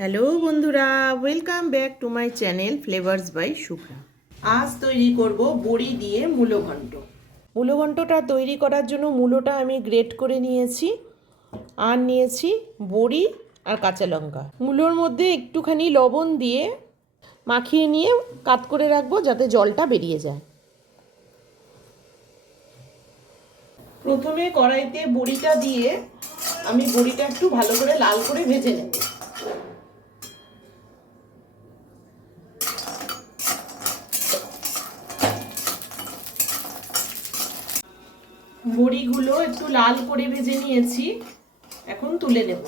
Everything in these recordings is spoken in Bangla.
হ্যালো বন্ধুরা, welcome back to my channel flavours by Shubhra. আজ তৈরি করব বড়ি দিয়ে মূলো ঘন্ট। মূলো ঘন্টটা তৈরি করার জন্য মূলোটা আমি গ্রেট করে নিয়েছি, আর নিয়েছি বড়ি আর কাঁচা লঙ্কা। মূলোর মধ্যে একটুখানি লবণ দিয়ে মাখিয়ে নিয়ে কাত করে রাখবো যাতে জলটা বেরিয়ে যায়। প্রথমে কড়াইতে বড়িটা দিয়ে আমি বড়িটা একটু ভালো করে লাল করে ভেজে নেব। বড়িগুলো একটু লাল করে ভেজে নিয়েছি, এখন তুলে নেব।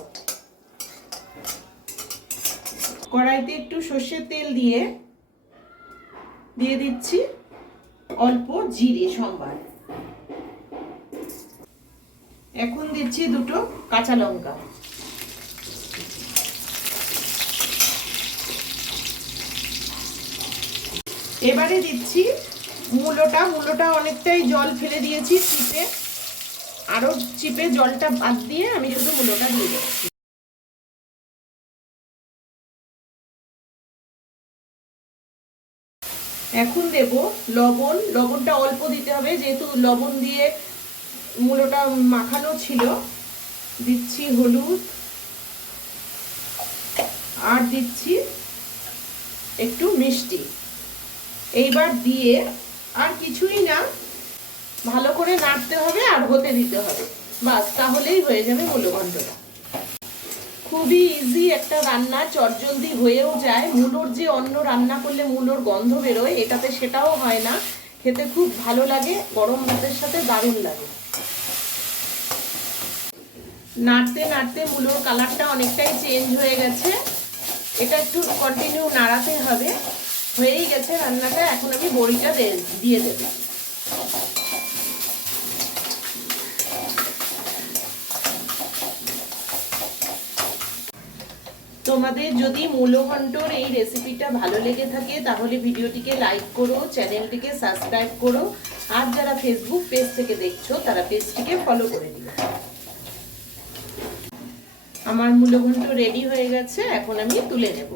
কড়াইতে একটু সর্ষের তেল দিয়ে দিচ্ছি অল্প জিরে সম্বার। এখন দিচ্ছি দুটো কাঁচা লঙ্কা। এবারে দিচ্ছি মূলোটা অনেকটাই জল ফেলে দিয়েছি চিপে, আরো চিপে জলটা বাদ দিয়ে আমি শুধু মূলোটা দিয়ে দিচ্ছি। এখন দেব লবণ। লবণটা অল্প দিতে হবে যেহেতু লবণ দিয়ে মূলোটা মাখানো ছিল। দিচ্ছি হলুদ, আর দিচ্ছি একটু মিষ্টি। এইবার দিয়ে আর কিছুই না, ভালো করে নাড়তে হবে আর হতে দিতে হবে, বাস তাহলেই হয়ে যাবে মূলো ঘন্টটা। খুবই ইজি একটা রান্না, চটজলদি হয়েও যায়। মূলোর যে অন্য রান্না করলে মূলোর গন্ধ বেরোয়, এটাতে সেটাও হয় না, খেতে খুব ভালো লাগে, গরম ভাতের সাথে দারুণ লাগে। নাড়তে নাড়তে মূলোর কালারটা অনেকটাই চেঞ্জ হয়ে গেছে, এটা একটু কন্টিনিউ নাড়াতে হবে। হয়েই গেছে রান্নাটা, এখন আমি বড়িটা দিয়ে দেব। তোমাদের যদি মূলো ঘন্টর এই রেসিপিটা ভালো লেগে থাকে তাহলে ভিডিওটিকে লাইক করো, চ্যানেলটিকে সাবস্ক্রাইব করো, আর যারা ফেসবুক পেজ থেকে দেখছো তারা পেজটিকে ফলো করে দিও। আমার মূলো ঘন্ট রেডি হয়ে গেছে, এখন আমি তুলে নেব।